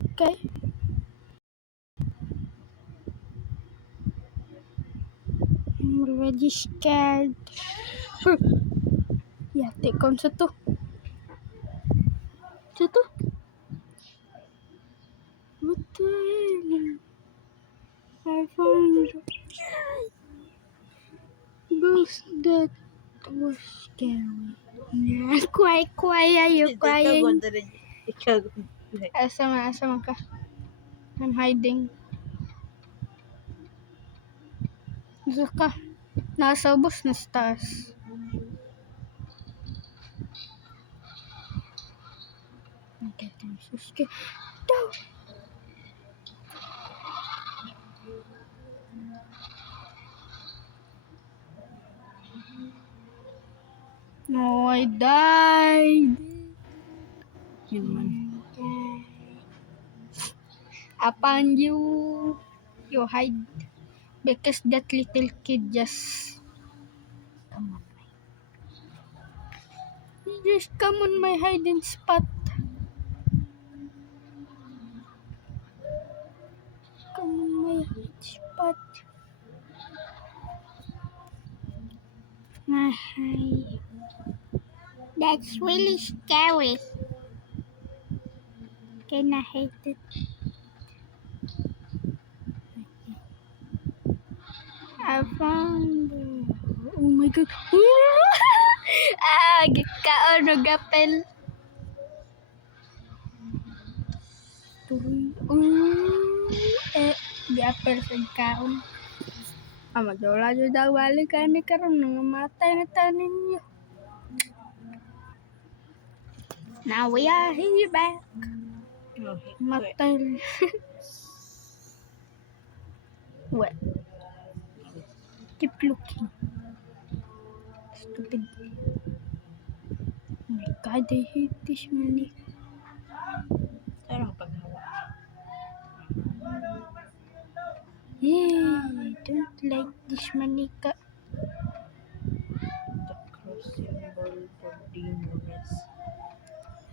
Okay. I'm already scared. Yeah, take on sa to. Sa to. What the hell? I found ghost that was scary. Yeah, quiet, you crying. Ikaw. Asama ka. I'm hiding. Gusto ka. Nasa ubos na stars. Okay, I'm so scared. No! No, I died. Human. Upon you hide. Because that little kid just come on. He just come on my hiding spot. Come on my hiding spot. Hi. That's really scary. Can I hate it? I found oh my god. Gikaon og gapel. Gapel sa kaon. Magdawala jud daw balik ani karon nangamatay na tanin niyo. Now we are here back. Matay. What? Keep looking. Stupid. Oh my god, I hate this money. Sarang paghawa. Yeah, I don't like this manika. The cross symbol for demons.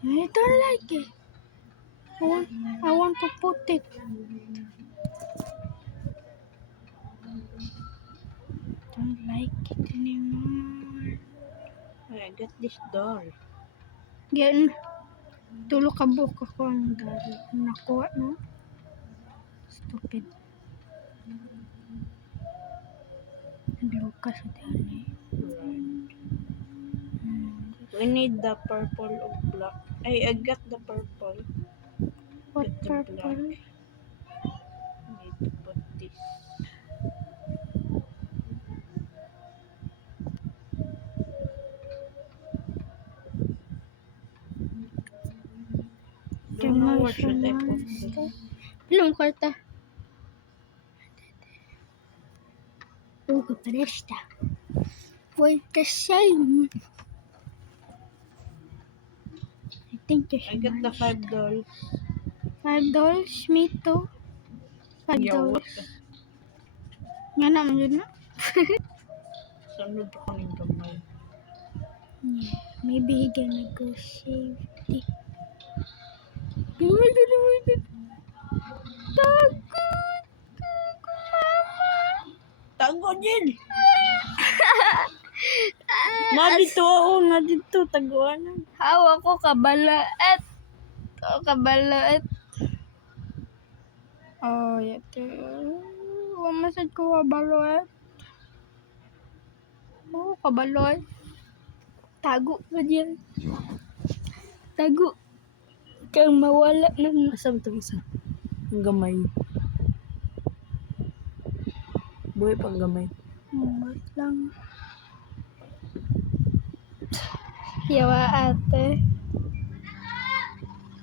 I don't like it. I want to put it. Don't like it anymore. I got this doll. Yan. Tulo ka book ako ang dali. Nakuha no? Stupid. Nagluka sa dali. We need the purple or black. I got the purple. What Got the purple? black. Need to put this. Don't know where should I put this. Ilang kwarta? Oh, kaparesta. For the same. I think you I should got the manage. $5. $5? Me too. $5. Nga naman yun na. Sunod ako ng kamay. Yeah, maybe he gonna go safety. Oh my god. Takot! Mama! Tago din! Na dito ako, na dito, taguan na. Hawa ko kabalaet. Oh, yate. Wamasad ko kabaloet. Oh, kabaloet. Tago ka dyan. Tago. Kang mawala na. Asam to isa? Ang gamay. Buhay pang gamay. Wait lang. Yawa ate.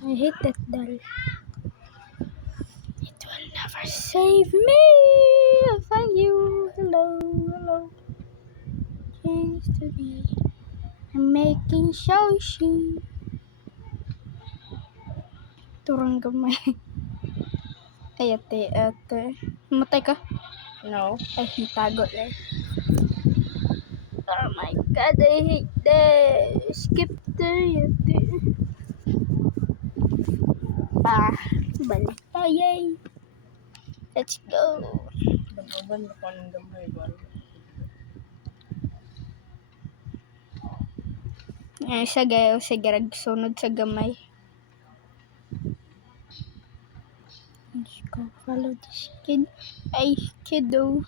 I hate that doll. It will never save me. I'll find you. Hello. Chance to be. I'm making sushi. Turang gamay. Ay, ate. Matay ka? No. Ay, natago lang. Oh my god, I hate this. Skip the ate. Balik tayo. Let's go. Baban ako ng gamay ba? Ay, sa gayo, sige, sunod sa gamay. Let's go follow this kid. Ay, kiddo.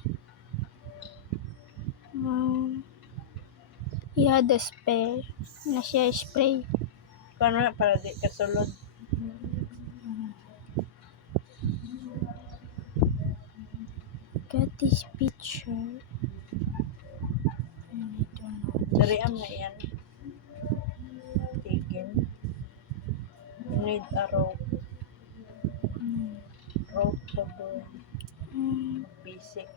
He had a spray. Na siya spray. Paano na para di kasulod? Got this picture. And I don't know. Dari am na yan. Tigin. You need a rope. Rope to do basic.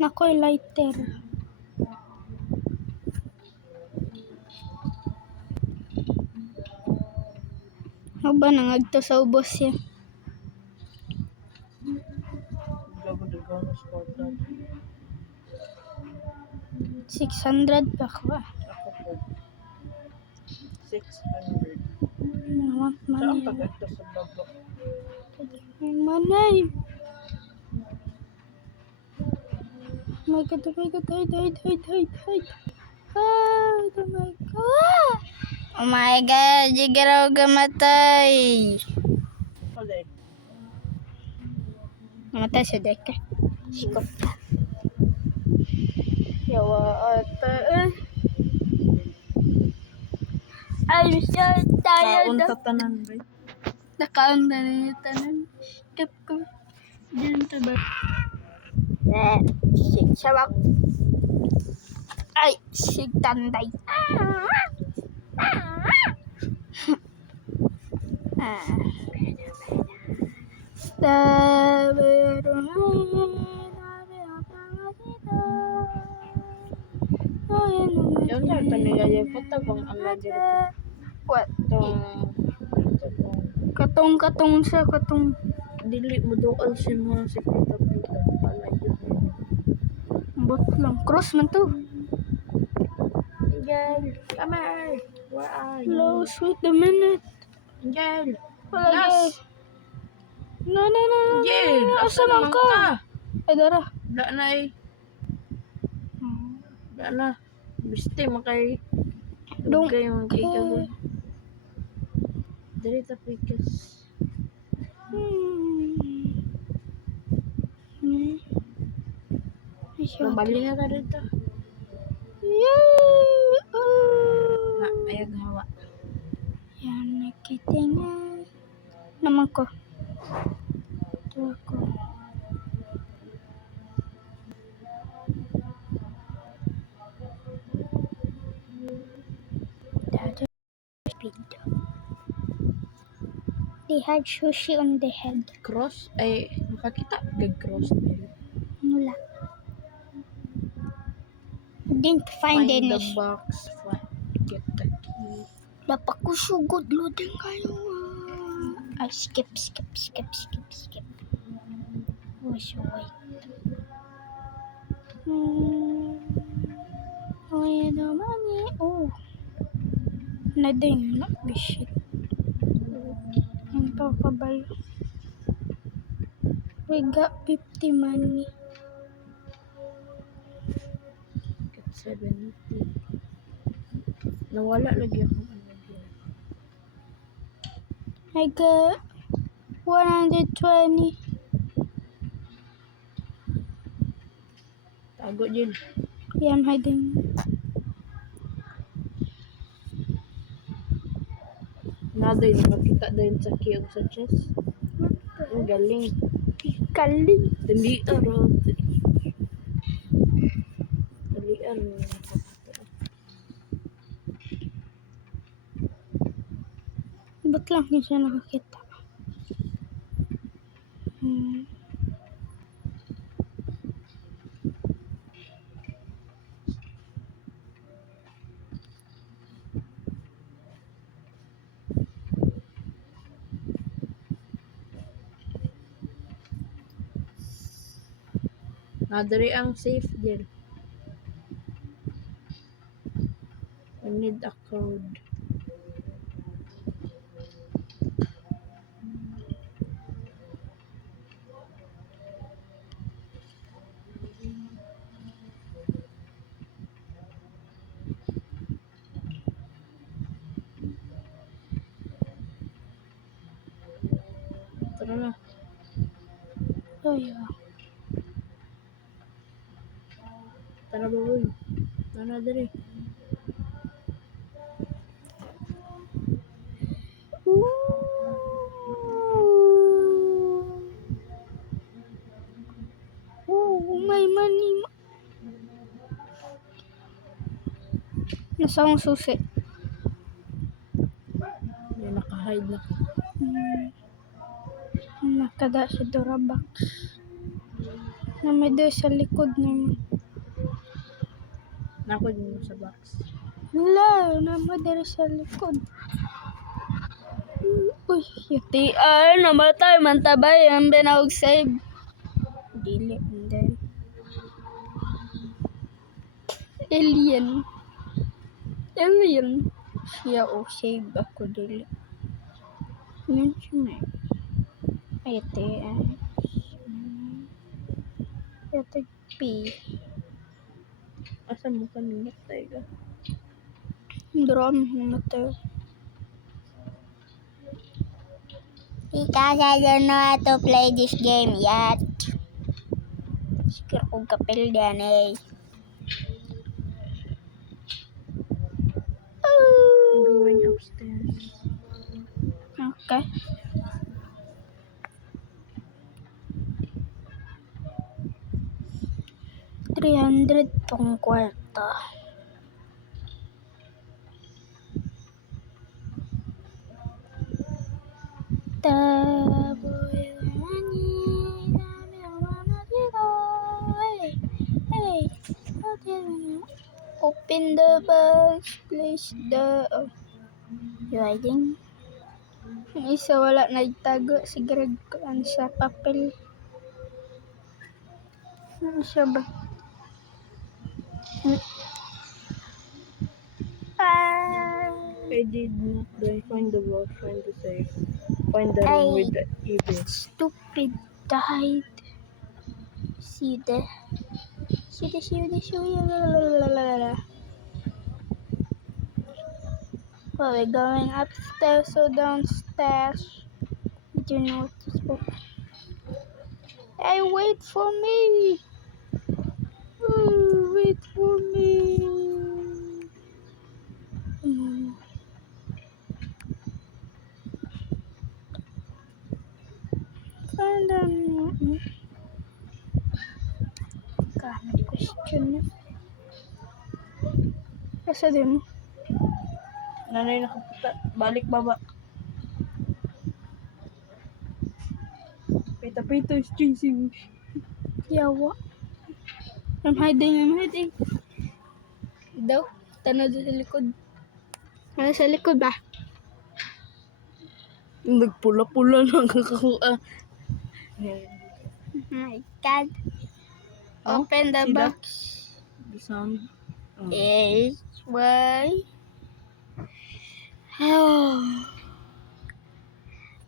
Nakoy lighter. Ano ba nangagto sa ubos siya? Gago de bonus for that. 600 pa ko ah. Ako po. 600. I want Saan money. pag-agto sa baba? Money. Oh my god, oh my god, hide. Oh my god. Oh my god, jigger ako gamatay. Alay. Namatay siya, Deka. Sikop ka. Yawa ata eh. I'm so tired. Kaunta tanan ba? Nakaon na rin yung tanan. Sikop ko. Diyan to ba? Sig sabak. Ay, sig tanday. Yun na, panigaya ko tabang ang nadyan. What? Itong Katong sa katong. dili mo doon si mga si pita-pita pala yun. Bot lang. Cross man to. Angel, come here. Where are you? Lost, wait a minute. Angel, Wala Nas. No. Angel, Asa asa man naman ka? ka? Ay, dara. Da na eh. Da na. Biste makay. Dong. Dugay mga kikabon. Dari tapikas. Nabali na ta dito. Na, ayag hawa. Yan, nakitingin. Naman ko. Ito ako. Dada speed. They had sushi on the head. Cross? Ay, makakita. Gag-cross nila. Wala. Didn't find Find any. the box. Get the key. Dapat ko sugod. Loading kayo. Ay, skip. Oh, so wait. Wait the money. Oh. Nading. Not be shit. Ang kabalo. We got 50 money. Get 70. Nawala lagi ako. I got 120. Tago din. Yeah, I'm hiding. Naday, nakakita din sa kiyog sa chest. Ang galing. Kaling. Dali araw. Dali araw. Ba't lang hindi siya nakakita? Nadari ang safe Jill. I need a code. Tara na. Oh, yeah. Tara baboy. Tara dali. Ooh, may money. Nasa akong susi. May naka-hide na ka. Nakada sa Durabox. Na may doon sa likod naman. Nakod mo sa box. Wala, naman dari sa likod. Uy, yuti. Namatay man tabay. Ang binawag save. Dili, hindi. Alien. Alien. Siya o save ako dili. Yun siya na. Ito yan. Ito P. Asa mo kanina tayo? Drum namatay. Because I don't know how to play this game yet. Sikir kong kapil yan eh. I'm going upstairs. Okay. $300 tong kwarta. Taboy money, hey, open the box, place the hiding. Yung isa wala nagtago, sigurad ko ano sa papel. Ano siya ba? I did not die. Find the wall, find the safe. Find the room with the evil. Stupid died. See the. Well, we're going upstairs or downstairs. Did you notice? Hey, wait for me. Ooh, wait for me. Find them. God, question. Asa din mo? Nanay nakaputa. Balik baba. Pita is chasing. Yawa. I'm hiding. Daw, tanaw doon sa likod. Ano sa likod ba? Nagpula-pula lang kakakuha. Oh my God. Oh, Open the see that? box. The sound. Oh. Yes, why? Oh,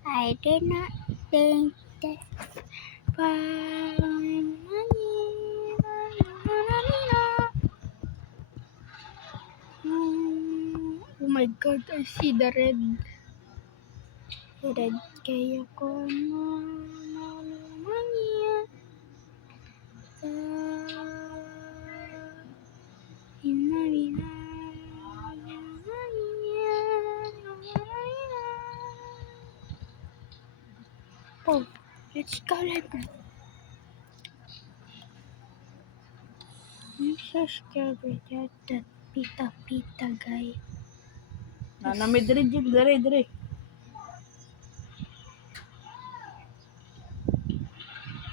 I did not think that. Oh my God, I see the red. Red kaya ko Oh, let's go, Lebron. I'm so scared with that pita guy. Nanami dire, Jib. Dire.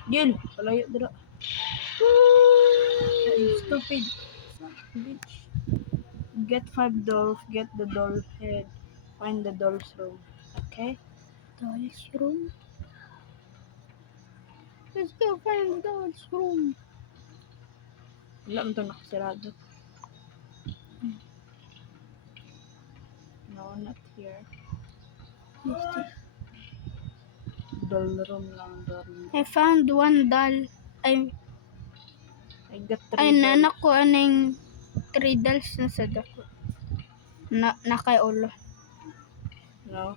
Jil, palayo dira. Stupid. Bitch. Get 5 dolls. Get the doll head. Find the doll's room. Okay? Doll's room. Let's go find the doll's room. Wala man ito nakasirado. No, not here. Doll room lang, doll. I found one doll. I got Ay, 3 dolls. nanak ko aning 3 dolls na sa dako. Na kay ulo. No?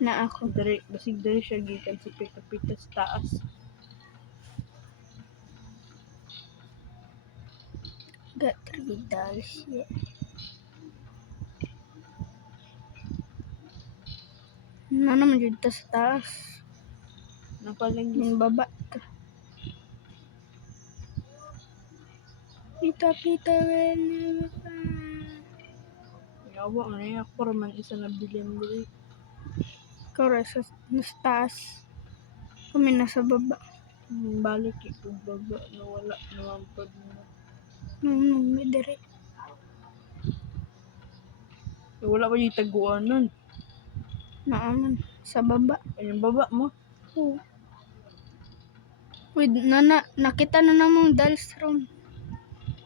Na ako. Basig diri siya gikan si pita-pita sa taas. Got 3 dolls. Yeah. Na naman dito sa taas. Napalagi. Yung baba. Pita-pita rin. Yawa man niya. Ako raman isa na bilhin diri. Kora sa taas. Kami nasa baba. Balik ito baba. Nawala. Nawampad mo. May diri. Wala pa yung taguanan. Naaman. Sa baba. Ay, yung baba mo. Oo. Wait, nakita na namang dolls room.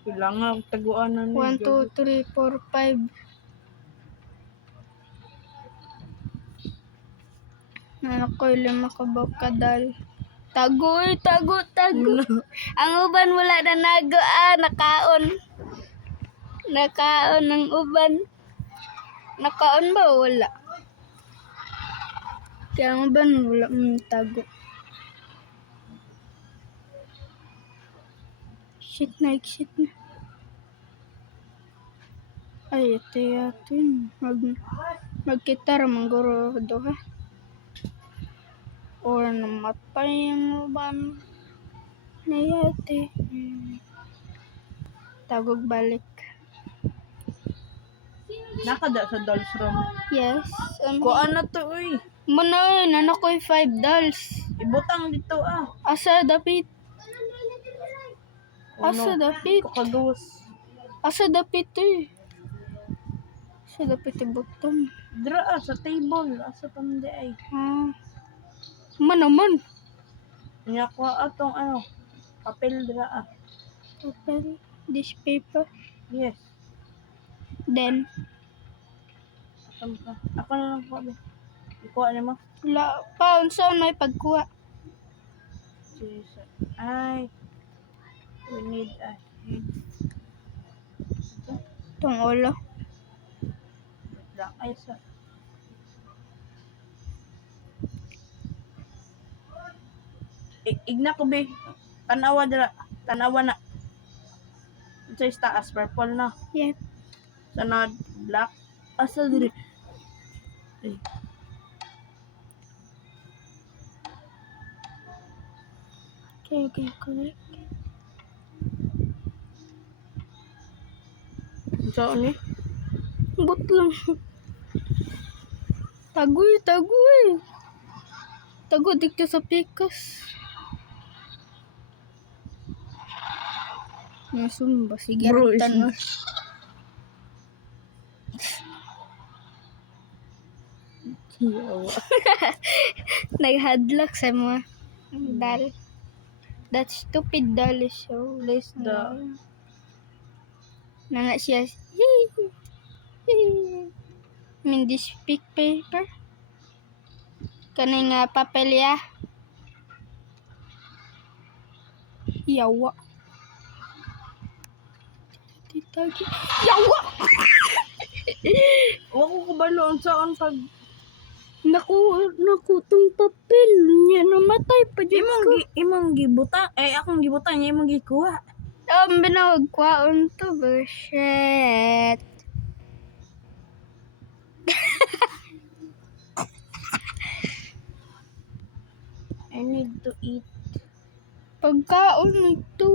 Kailangan taguanan. 1, 2, 3, 4, 5. Nanak ko 5 kabukadal. Tago. Ang uban wala na nago. Nakaon. Nakaon ng uban. Nakaon ba? Wala. Kaya ang uban wala tago. Shit na. Ay, ito yatin. Magkitar mangguro doha. Or namatay ang uban. Nayati. Tagog balik. Nakada sa dolls room. Yes. Kuan na to, uy. Muna nanak ko 5 dolls. Ibutang dito, ah. Asa dapit? Asa dapit? Kakagawas. Asa dapit eh? Asa dapit ibutang? Dra, sa table. Asa pandi ay. Naman. Niya ko atong ano. Papel dra, ah. Papel. This paper. Yes. Then. Ako na lang po. Ikuha niya mo. Wala pa. Saan may pagkuha? Jesus. Ay. We need a head. Itong ulo. Ay, sa. Igna ko, be. Tanawa dira. Tanawa na. Sa taas, purple na. Yeah. Sana black. Asa diri. Ay. Okay, correct. Saan ni? But lang. Tagoy. Tago dito sa pikas. Nasumba Bro, sigaratan. Yawa. Naghadlock sa mga doll. That stupid doll is so Place the Nana siya. I mean this big paper. Kaning papel ya. Yawa. Titagi. Yawa! Wako ko balo saan pag Naku tong papel niya namatay pa dyan ko. imong gibutang akong gibutang niya imong gikuha. Binawag kwaon to bullshit. I need to eat. Pagkaon ito.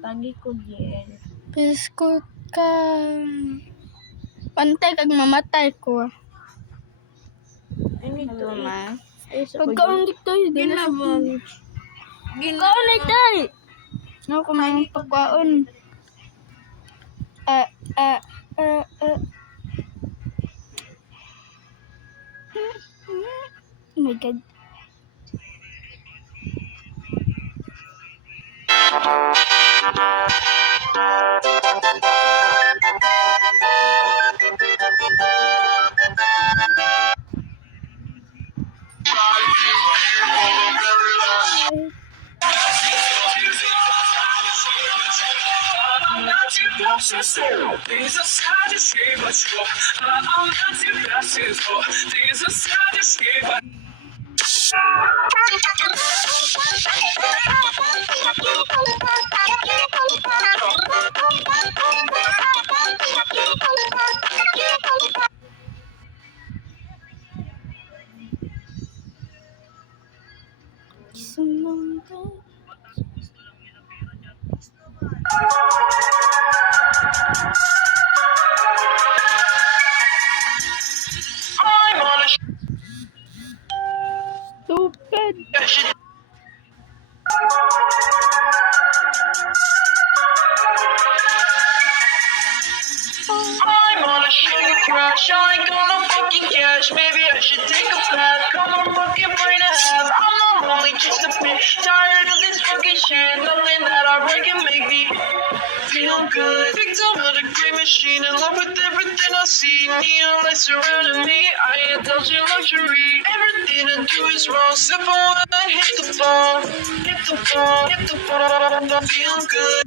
Tagi ko diyan. Biskot ka. Pantay kag mamatay ko. I need to eat. Ay, sa Pagkaon dito. ginabang. Pagkaon ito. Ano ko mga pagkaon. Oh my God. Stupid. I'm on a sugar crash, I ain't got no fucking cash. Maybe I should take a bath, cut my fucking brain in half. I'm not only just a bitch, tired of this fucking shit. Nothing that I write can make me feel good. Victim of the great machine, in love with everything I see. Neon lights surrounding me, I indulge in luxury. Everything I do is wrong, simple when I hit the ball. Hit the ball, hit the ball, I feel good.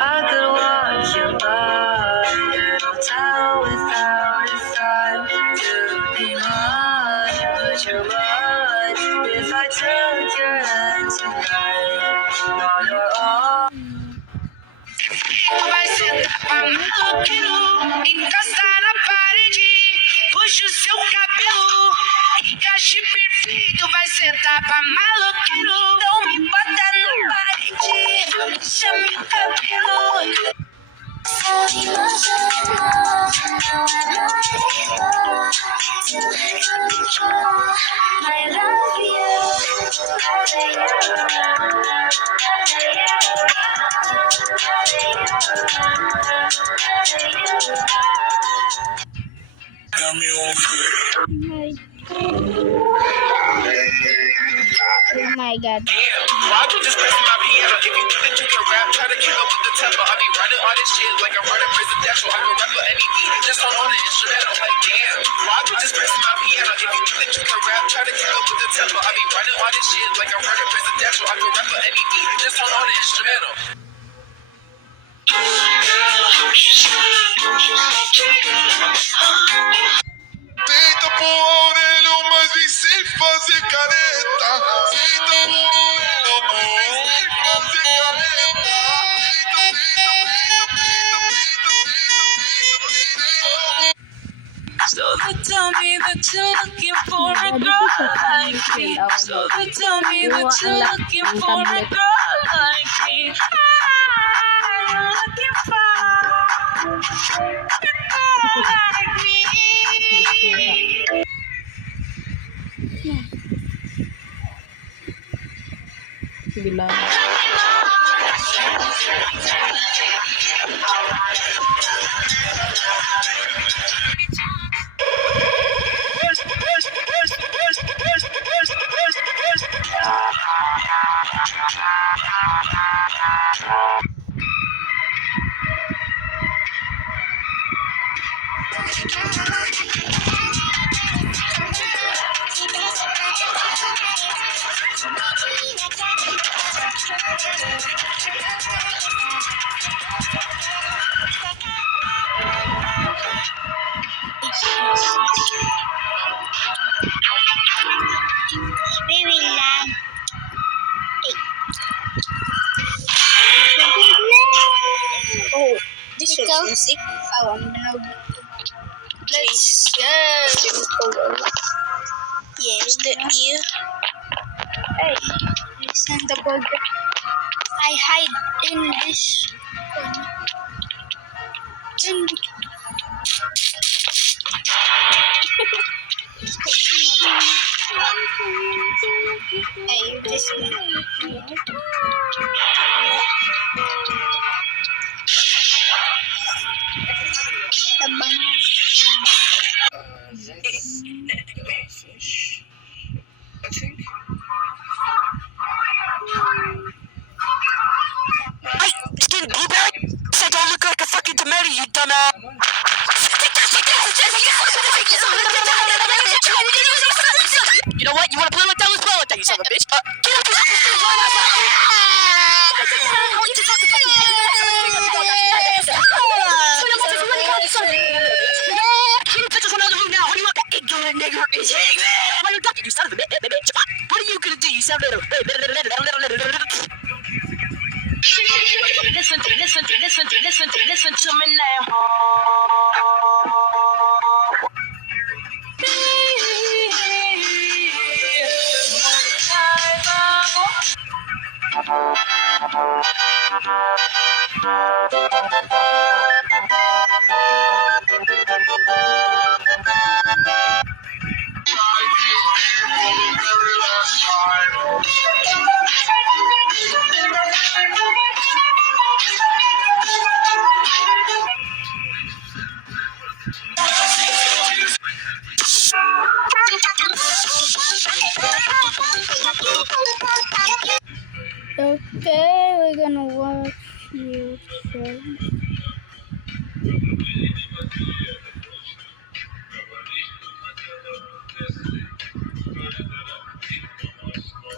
I could watch you by little town without a thought to be mine, but you're mine. If I took your hand tonight, now you're all. Vai sentar pra maluqueiro, encostar na parede, puxa o seu cabelo, encaixe perfeito. Vai sentar pra maluqueiro, não me bota na parede, puxa meu cabelo. So emotional, now I'm not able to control. I love you, Oh my god. Roger just pressing my piano. If you think that you can rap, try to keep up with the tempo. I be running all this shit like I'm running presidential. I can rap for any beat, just hold on the instrumental. Like damn, Roger just pressing my piano. If you think that you can rap, try to keep up with the tempo. I be running all this shit like I'm running presidential. I can rap for any beat, just hold on the instrumental. Deita pro orelho, mas vem sem fazer careta. Deita pro orelho, mas vem sem fazer careta. So they tell me that you're looking for a girl like me. So they tell me that you're looking for a girl like me. I'm looking for a girl like me. Bilang. Very loud. Oh, this is music. Oh, I'm gonna. Let's go. Yes, the ear. Hey, listen the burger. I hide in this. In nigger is hitting me! Why you ducking, you son of a bitch? What are you gonna do, you son of a listen to me now. Okay, we're gonna watch YouTube.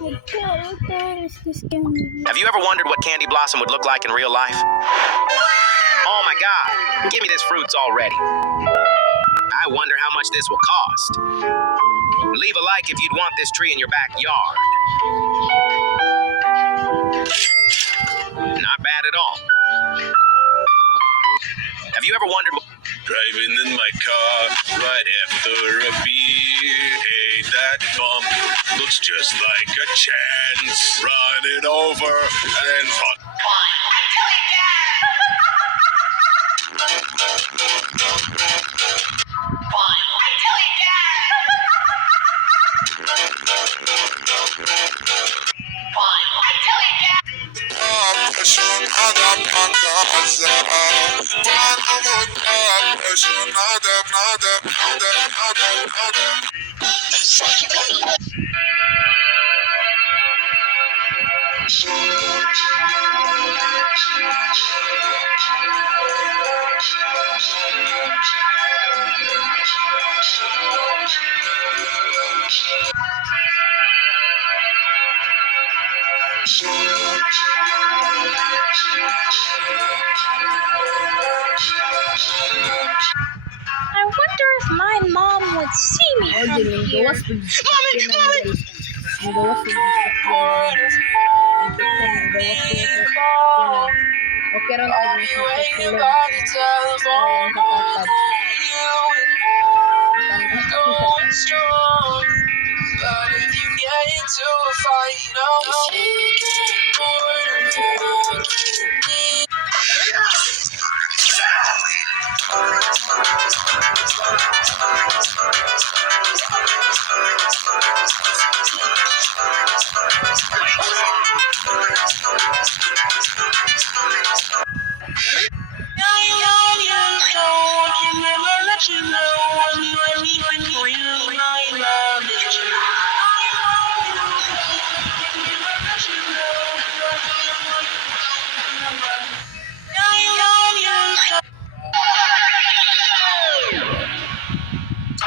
Okay, what is this game? Have you ever wondered what Candy Blossom would look like in real life? Oh my God, give me this fruits already. I wonder how much this will cost. Leave a like if you'd want this tree in your backyard. Not bad at all. Have you ever wondered what... Driving in my car right after a beer. Hey, that bump looks just like a chance. Run it over and then fuck. Apaixonada pra casa. Apaixonada, nada. I wonder if my mom would see me from here. But if you get into a fight, oh,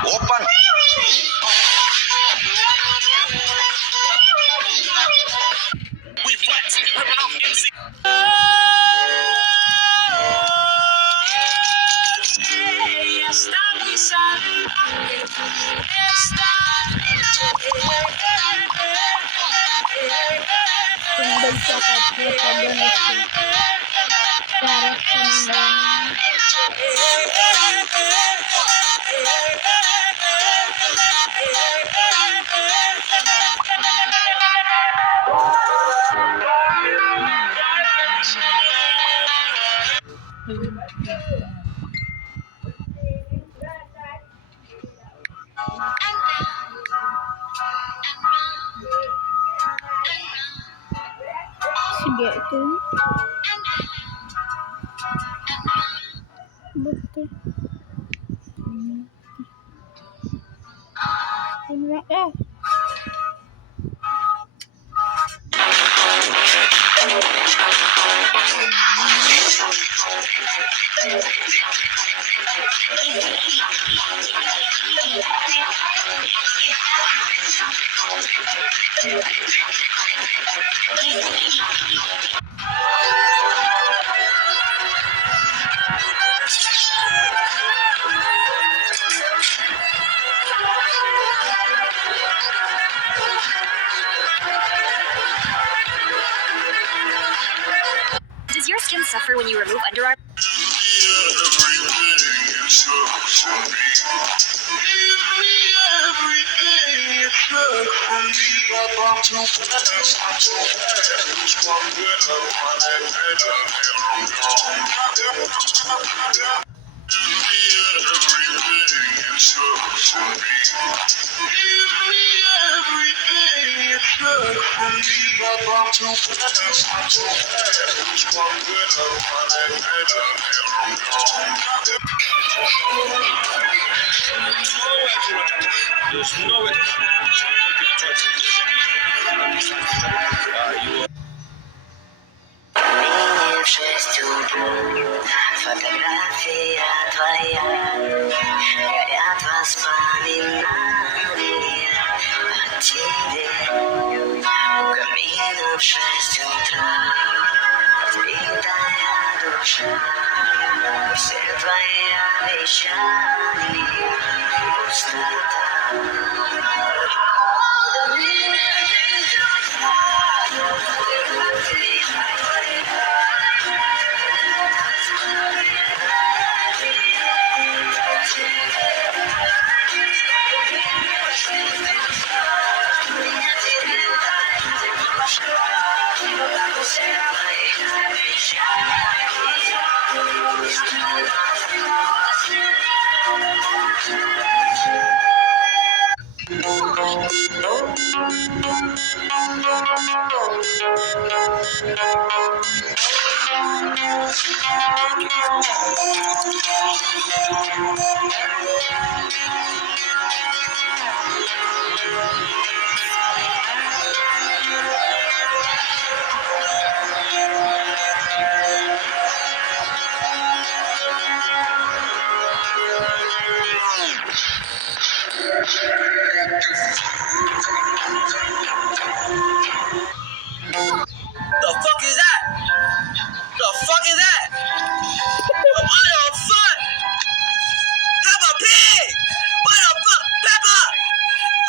Open. We flex, ripping off MC. Kung sa pagkakagawa para sa mga sige ito. Buti. when you remove underarm. Мне в 6 утра фотография твоя, горят воспоминания о тебе. У камина в 6 утра разбитая душа, все твои обещания пустота. The fuck is that? The fuck is that? What the fuck? Peppa Pig! What the fuck? Peppa!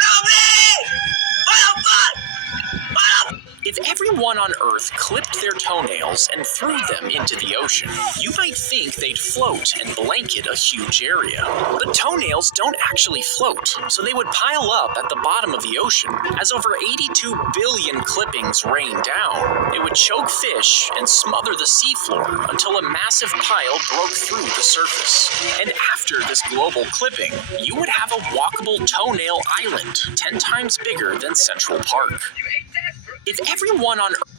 Peppa Pig! What the fuck? If everyone on Earth clipped their toenails and threw them into the ocean, you might think they'd float and blanket a huge area. But toenails don't actually float, so they would pile up at the bottom of the ocean. As over 82 billion clippings rain down, it would choke fish and smother the seafloor until a massive pile broke through the surface. And after this global clipping, you would have a walkable toenail island, 10 times bigger than Central Park. If everyone on Earth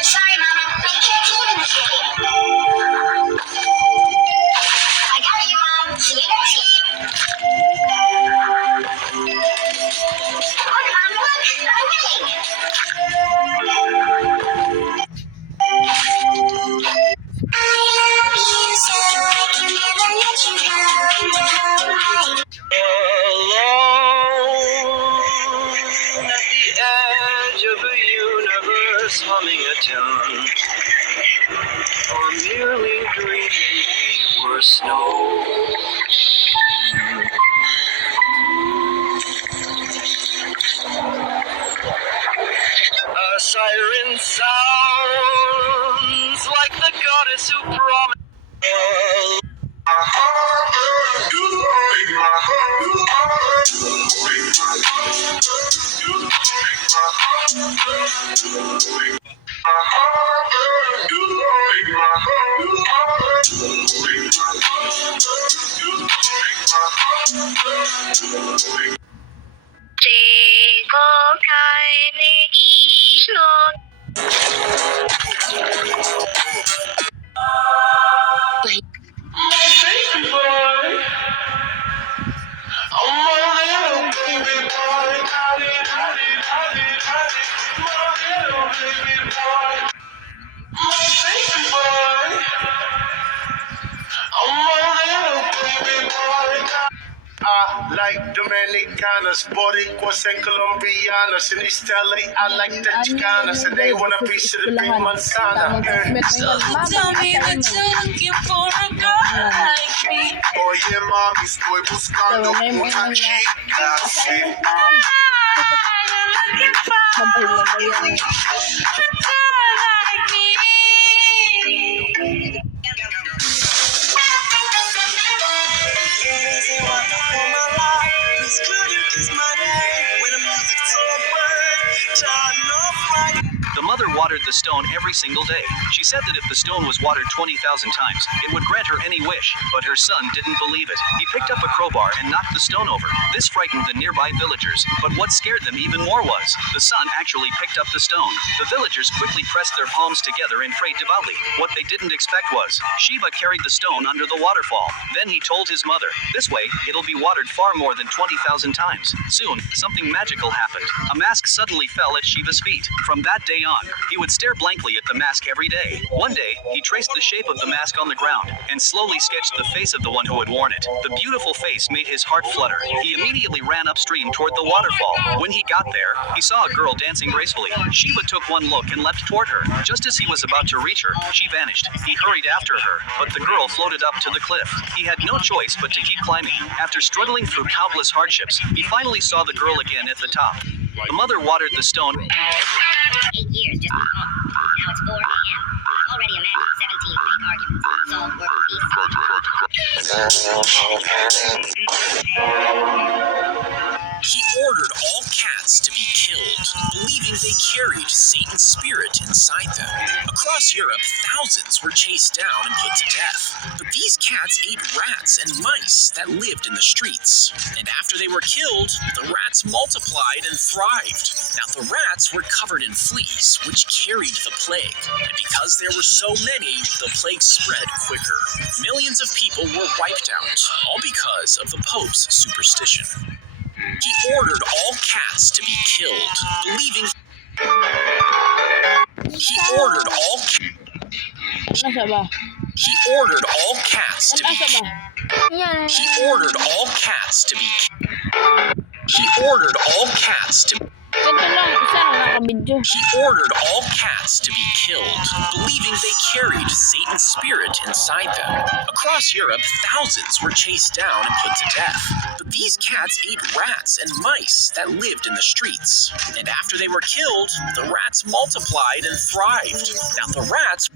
Sorry, Mama, but you can't keep in the city. I got you, Mom. See you next game. Look, Mom, look. I'm winning. I love you so I can never let you go. Alone at the edge of a universe, humming a tune, or merely dreaming we were snow. A siren sounds like the goddess who promised. I like Dominicanas, Boricuas, and Colombianas. In East LA, I like the Chicanas, and they want a piece of the big manzana. Tell me that you're looking for a girl like me. Oye, mami, estoy buscando una chica así. You're looking for a girl like me. The mother watered the stone every single day. She said that if the stone was watered 20,000 times, it would grant her any wish, but her son didn't believe it. He picked up a crowbar and knocked the stone over. This frightened the nearby villagers, but what scared them even more was, the son actually picked up the stone. The villagers quickly pressed their palms together and prayed devoutly. What they didn't expect was, Shiva carried the stone under the waterfall. Then he told his mother, this way, it'll be watered far more than 20,000 times. Soon, something magical happened. A mask suddenly fell at Shiva's feet. From that day on, he would stare blankly at the mask every day. One day, he traced the shape of the mask on the ground and slowly sketched the face of the one who had worn it. The beautiful face made his heart flutter. He immediately ran upstream toward the waterfall. When he got there, he saw a girl dancing gracefully. Shiva took one look and leapt toward her. Just as he was about to reach her, she vanished. He hurried after her, but the girl floated up to the cliff. He had no choice but to keep climbing. After struggling through countless hardships, he finally saw the girl again at the top. The mother watered the stone. 8 years just now it's 4 a.m. I'm already imagined 17 fake arguments. He ordered all cats to be killed, believing they carried Satan's spirit inside them. Across Europe, thousands were chased down and put to death. But these cats ate rats and mice that lived in the streets. And after they were killed, the rats multiplied and thrived. Now the rats were covered in fleas, which carried the plague. And because there were so many, the plague spread quicker. Millions of people were wiped out, all because of the Pope's superstition. He ordered all cats to be killed, believing he ordered all cats to be he ordered all cats to be he ordered all cats to He ordered all cats to be killed, believing they carried Satan's spirit inside them. Across Europe, thousands were chased down and put to death. But these cats ate rats and mice that lived in the streets. And after they were killed, the rats multiplied and thrived. Now the rats...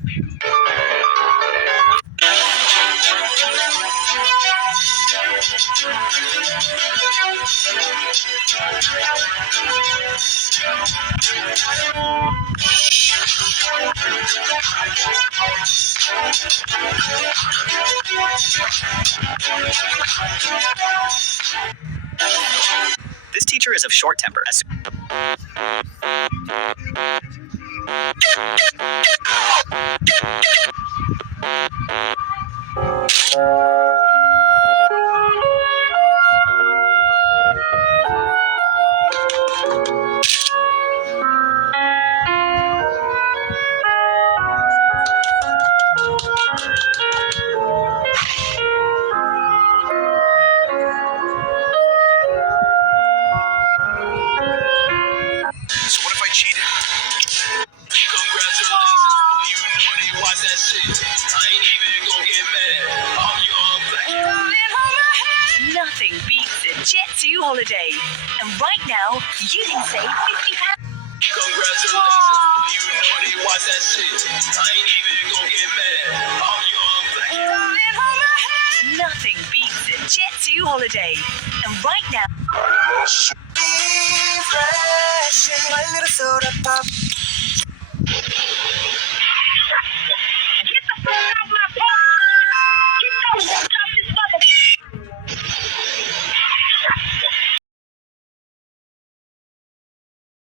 This teacher is of short temper. Nothing beats a Jet2 holiday. And right now, you can save £50. Congratulations, you naughty, watch that shit. I ain't even gonna get mad. I'm young, Nothing beats a Jet2 holiday. And right now... flashing my little soda pop.